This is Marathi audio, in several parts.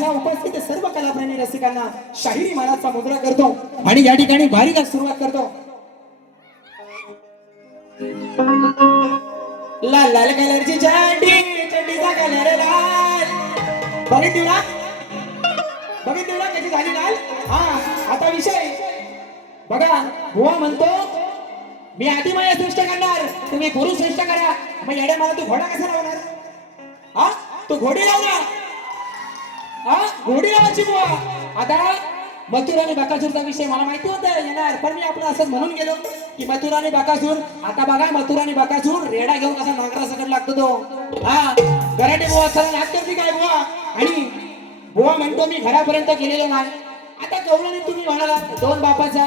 माझ्या उपस्थित सर्व कलाप्रेमी रसिकांना शाहिरी मानाचा मुद्रा करतो आणि या ठिकाणी भारीला सुरुवात करतो. लाल लाल कलरची चड्डी, चड्डीचा कलर लाल. बघितली ना कशी झाली लाल. हा आता विषय बघा. बुवा म्हणतो मी आधी माया श्रेष्ठ करणार, तुम्ही गुरु श्रेष्ठ करा. मग येड्या मला तू घोडा कसा लावणार? हा तू घोडी लावणार. हा घोडी लावायची बुवा. आता मथुर आणि बकासूरचा विषय मला माहिती होता येणार, पण मी आपण असं म्हणून गेलो की मथुर आणि बकासूर. आता बघा मथुर आणि बकासूर रेडा घेऊन कसा नांगरा सकट लागतो तो. हा गराटे बुवा सर लागतो काय बुवा. आणि बुवा म्हणतो मी घरापर्यंत गेलेलो नाही. आता गवळणी तुम्ही म्हणाला दोन बापाचा,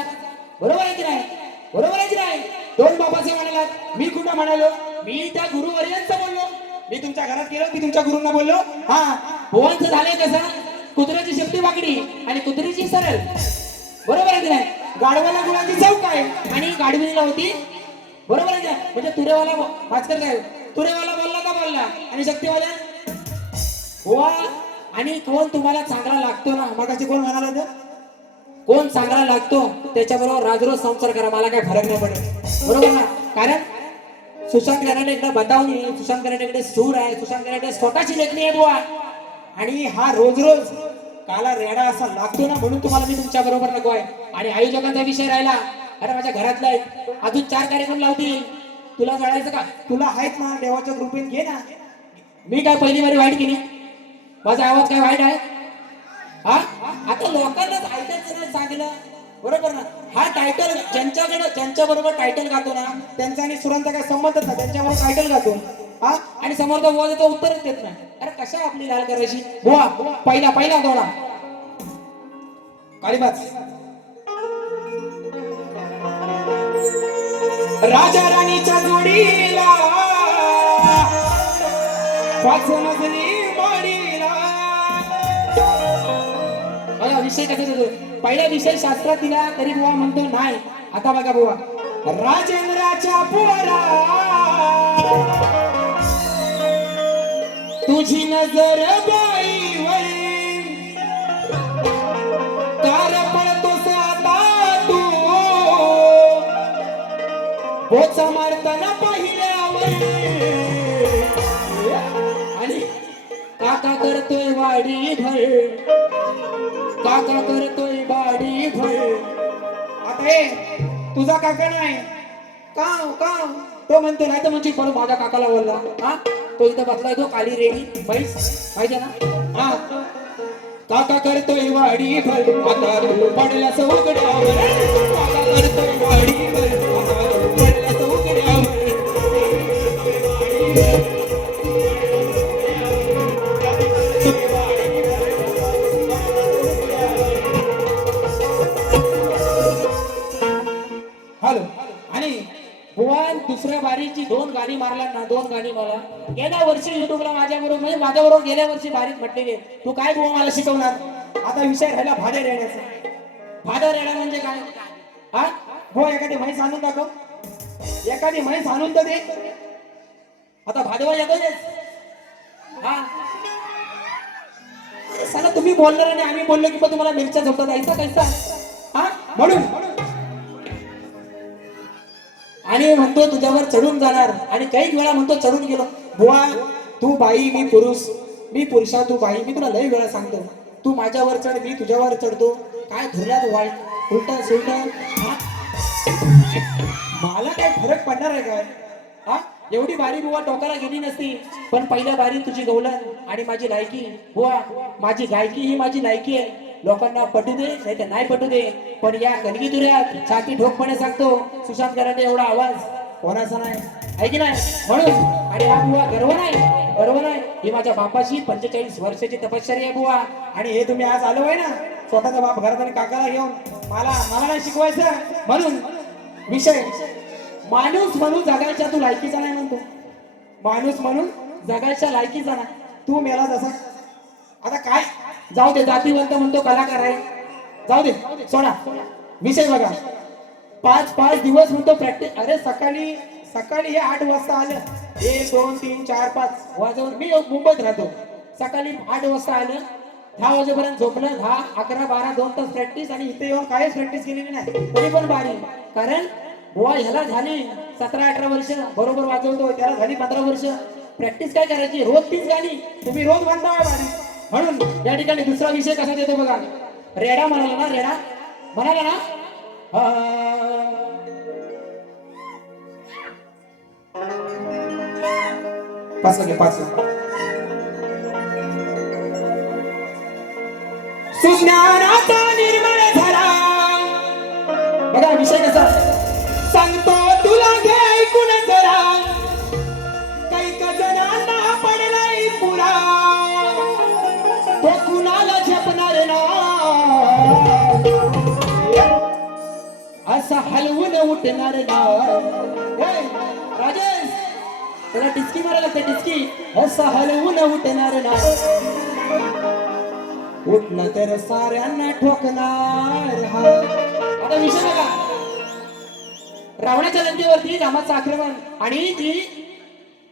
बरोबर आहे की नाही? बरोबर आहे की नाही? दोन बापाचे म्हणालात. मी कुठं म्हणालो? मी त्या गुरुवर्यांचं बोललो. मी तुमच्या घरात गेलो, मी तुमच्या गुरुंना बोललो. हा बुवांचं झालंय कसं, कुत्र्याची शेपटी वाकडी आणि कुत्रीची सरळ, बरोबर आहे की नाही? गाढवाला गुरांची चौक आहे आणि गाढवीला होती, बरोबर आहे की नाही? म्हणजे तुरेवाला वाचकर काय, तुरेवाला बोलला का बोलला आणि शक्तीवाला बुवा. आणि कोण तुम्हाला चांगला लागतो ना, मगाशी कोण म्हणाला होतं, कोण चांगला लागतो त्याच्याबरोबर राजरोज संसार करा, मला काय फरक नाही पडत, बरोबर ना? कारण सुशांत कराटेकडे बतावणी, सुशांत कराटेकडे सूर आहे, सुशांत कराटे स्वतःची लेखणी आहे बुवा. आणि हा रोज रोज काला रेडा असा लागतो ना, म्हणून तुम्हाला मी तुमच्या बरोबर नको आहे. आणि आयोजकांचा विषय राहिला, अरे माझ्या घरातला आहे, अजून 4 कार्यक्रम लावतील, तुला जायचं का? तुला आहेत ना देवाच्या कृपेने, घे ना. मी काय पहिली वारी वाईट केली? माझा आवाज काय वाईट आहे? हा आता लोकांनाच ऐकायचं नाही सांगितलं, बरोबर ना? हा टायटल ज्यांच्या बरोबर टायटल गातो ना, त्यांचा आणि सुरांचा काय संबंधच नाही, त्यांच्याबरोबर टायटल गातो. हा आणि समोरचा बुवा त्याचं उत्तरच देत नाही. अरे कशा आपली लाल करायची बुवा? पहिला दोडा काळीबाज. राजा राणीच्या जोडीला 5 मजली माडीला. बघा विषय कसा देतो. पहिला विषय शास्त्रात दिला तरी बुवा म्हणतो नाही. आता बघा बुवा, राजेंद्राच्या पोरा तुझी नजर बाईवर कार पळतोस आता तू, बोचा मारताना पाहिल्यावर. आणि काका करतोय वाडी भर, काका करतोय वाडी भर. आता हे तुझा काका नाही का तो म्हणतो, नाही तर म्हणजे बरं माझ्या काकाला बोलला. हा तो इथं बसलाय, तो काली रेडी बैस, माहिती ना? हा काका करतोय वाडी भर, आता तू पडल्यास उघड्यावर. काका करतोय वाडी भर, आता तू पडल्यास उघड्यावर. हॅलो. आणि बुवा दुसऱ्या बारीची 2 गाणी मारल्या ना, 2 गाणी मला गेल्या वर्षी युट्यूबला माझ्याबरोबर, म्हणजे माझ्याबरोबर गेल्या वर्षी बारीक म्हटलेले. तू काय बुवा मला शिकवणार? आता विषय राहिला भाड्या रेड्याचा. भाड्या रेड्या म्हणजे काय? हा बुवा एखादी म्हैस आणून दाखव, एखादी म्हैस आणून तर दे. आता भादवा येतो. हा साला तुम्ही बोलणार आणि आम्ही बोललो की तुम्हाला मिरच्या झोपतात, ऐसा कैसा? हा म्हणून आणि म्हणतो तुझ्यावर चढून जाणार. आणि काही वेळा म्हणतो चढून गेलो. बुवा तू बाई मी पुरुष, मी पुरुषा तू बाई. मी तुला लई वेळा सांगतो, तू माझ्यावर चढ मी तुझ्यावर चढतो. काय धुरल्यात वाईट उलट सुलट. मला काय फरक पडणार आहे काय? हा एवढी बारी बुवा टोकाला गेली नसती, पण पहिल्या बारी तुझी गवलन आणि माझी लायकी. बुवा माझी गायकी ही माझी लायकी आहे. लोकांना पटू दे नाही तर नाही पटू दे, पण या कलगी दुऱ्यात छाती ठोकपणे सांगतो, सुशांत कराटे एवढा आवाज कोणाचा नाही, आहे की नाही? म्हणून आणि हा बुवा गर्व नाही, ही माझ्या बापाची 45 वर्षाची तपश्चर्या आहे बुवा. आणि हे तुम्ही आज आलो आहे ना, स्वतःचा बाप घरात आणि काकाला घेऊन मला नाही शिकवायचं. म्हणून विषय माणूस म्हणून जगायच्या तू लायकीचा नाही म्हणतो, माणूस म्हणून जगायच्या लायकीचा ना. तू मेला जसा. आता काय जाऊ दे, जातीवंत म्हणतो कलाकार आहे, जाऊ दे सोडा विषय. बघा 5 दिवस म्हणतो प्रॅक्टिस. अरे सकाळी हे 8 वाजता आलं, 1 2 3 4 5 वाजवून. मी मुंबईत राहतो. सकाळी 8 वाजता आलं, 10 वाजेपर्यंत झोपलं, 10, 11, 12, 2 तास प्रॅक्टिस आणि इथे येऊन काहीच प्रॅक्टिस केलेली नाही, तरी पण बारी. कारण बुवा ह्याला झाली 17-18 वर्ष बरोबर वाजवतो, त्याला झाली 15 वर्ष. प्रॅक्टिस काय करायची, रोज तीच गाणी, तुम्ही रोज म्हणता बारी. म्हणून या ठिकाणी दुसरा विषय कसा देतो बघा. रेडा म्हणाला ना, रेडा म्हणाला ना, पाच वाजे 5 सुज्ञानाचा निर्मळ झाला. बघा विषय कसा सांगतो तुला, घे ऐकून जरा. काही जणांना पडलाय पुरा, तो कुणाला झेपणार ना, असा हलवून उठणार ना. राजेश त्याला टिचकी मारायला लागते, टिचकी. असा हलवून उठणार ना, उठलं तर साऱ्यांना ठोकणार. आता विषय बघा, रावणाच्या लंकेवरती रामाचं आक्रमण, आणि ती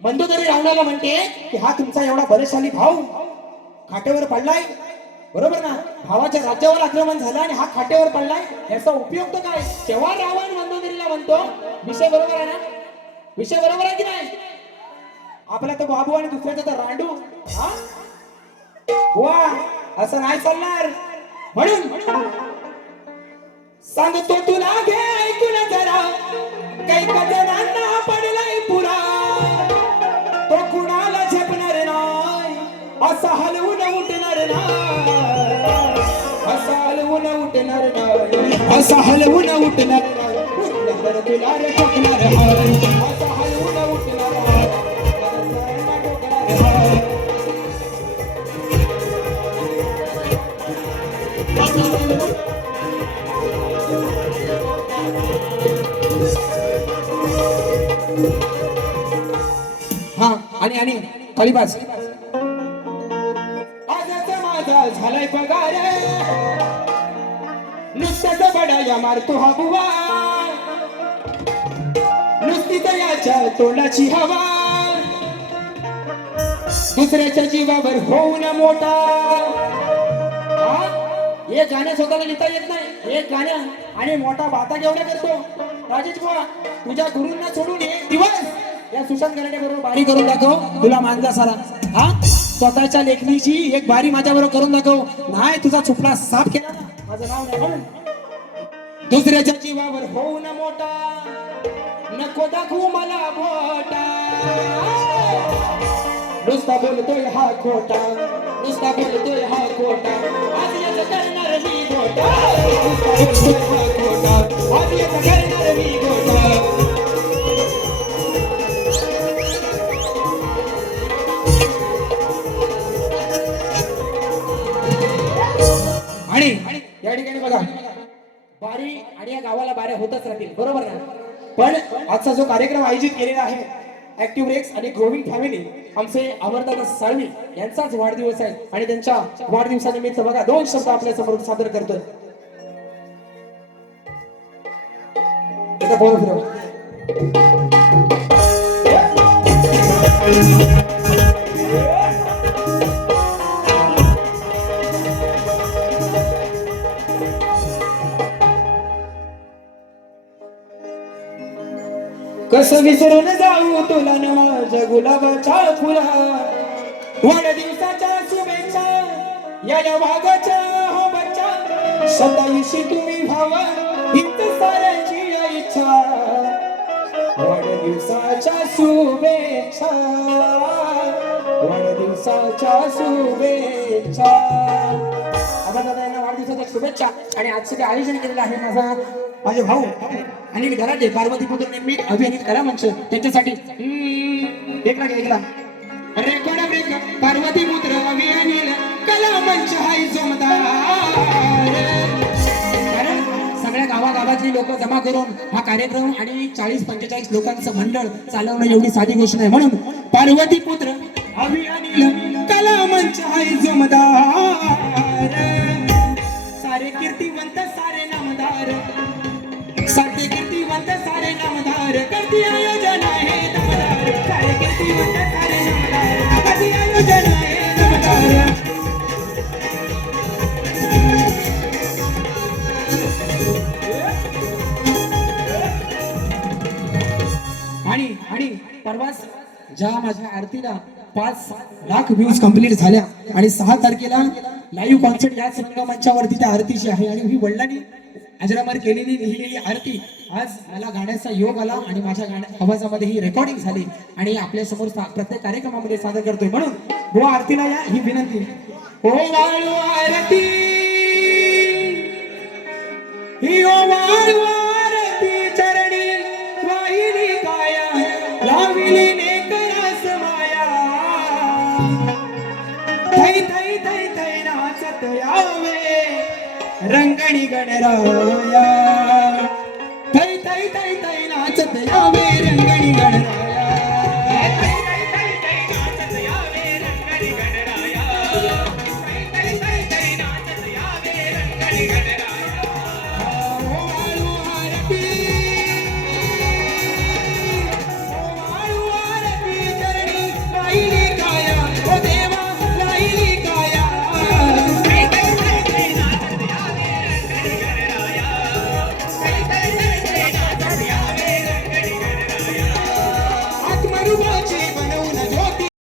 मंदोदरी रावणाला म्हणते की हा तुमचा एवढा बलशाली भाऊ खाटेवर पडलाय, बरोबर ना. भावाच्या राज्यावर आक्रमण झालं आणि हा खाटेवर पडलाय, याचा उपयोग तर काय. तेव्हा रावण मंदोदरीला म्हणतो, विषय बरोबर आहे ना, विषय बरोबर आहे की नाही. आपला तो बाबू आणि दुसऱ्याचा तर रांडू. हा वा, असं नाही चालणार. म्हणून सांगतो तुला, घे ऐकून जरा. काही जणांना पडलाय पुरा, तो कुणाला झेपणार नाही, असा हलवून उठणार नाही, असा हलवून उठणार नाही, असा हलवून उठणार नाही. उठलं तर तुला रे ठोकणार, असा हलवून उठणार नाही. हा आणि काळीबाज आजचा माझा झालाय पगार, नुसत्याच बडाया मारतो हा बुवा, नुसती याच्या तोंडाची हवा, दुसऱ्याच्या जीवावर होऊन मोठा. एक गाणं स्वतःला लिहिता येत नाही, एक गाणं आणि मोठा बाता केवढा करतो. राजेश बुवा, तुझ्या गुरूंना सोडून एक दिवस या सुशांत गराडे बरोबर बारी करून दाखव, तुला मानजा सारा. हा स्वतःच्या लेखणीची एक बारी माझ्या बरोबर करून दाखव. नाही तुझा चुपला साफ केला ना, माझं नाव नाही म्हणून. दुसऱ्याच्या जीवावर होऊन मोठा, नको दाखवू मला बोटा, नुसता बोलतोय हा खोटा, नुसता बोलतोय हा खोटा, आज याचं करणार मी गोटा, नुसता बोलतोय हा खोटा, आज याचं करणार मी गोटा. आणि या ठिकाणी बघा, बारी आणि या गावाला बाऱ्या होतच राहतील, बरोबर ना. पण आजचा जो कार्यक्रम आयोजित केलेला आहे, ऍक्टिव्ह रेक्स आणि ग्रोविंग फॅमिली, आमचे अमरदादा साळवी यांचाच वाढदिवस आहे आणि त्यांच्या वाढदिवसानिमित्त बघा 2 शब्द आपल्या समोर सादर करतोय. कसं विसरून जाऊ तुला न माझ्या गुलाबाच्या फुला, वाढदिवसाच्या शुभेच्छा या भागाच्या हो बच्चा, 27 तुम्ही भावा हित साऱ्याची इच्छा, वाढदिवसाच्या शुभेच्छा, वाढदिवसाच्या शुभेच्छा. आपण दादा यांना वाढदिवसाच्या शुभेच्छा. आणि आजचं जे आयोजन केलेलं आहे माझे भाऊ अनिल घराटे, पार्वती पुत्र नेहमी अभिनेत कला मंच, त्यांच्यासाठी एकला रेकॉर्ड ब्रेक पार्वती पुत्र अभिनेत कला मंच हाय जोमदार. कारण सगळ्या गावागावातली लोक जमा करून हा कार्यक्रम आणि 40-45 लोकांचं मंडळ चालवणं एवढी साधी गोष्ट नाही. म्हणून पार्वती पुत्र अभिनेत कला मंच हाय जोमदार, सारे कीर्तिवंत सारे नामदार, सारे कीर्तिवंत सारे नामदार, करती आयोजन आहे नामदार, सारे कीर्तिवंत सारे नामदार, करती आयोजन आहे नामदार. परवाच ज्या माझ्या आरतीला 5 लाख व्ह्यूज कंप्लीट झाल्या आणि 6 तारखेला लाईव्ह कॉन्सर्ट याच रंगमंचावरती त्या आरतीची आहे आणि ही वडिलांनी अजरामर केलेली लिहिलेली आरती आज मला गाण्याचा योग आला आणि माझ्या आवाजामध्ये ही रेकॉर्डिंग झाली आणि आपल्या समोर प्रत्येक कार्यक्रमामध्ये सादर करतोय. म्हणून बुवा आरतीला या ही विनंती. ओ वाळू आरती ही, ओ वाळू आरती चरणी वाहिली काया लाविली नेकरास माया. थै थै थै थै नाचत यावे रंगणी गणराया.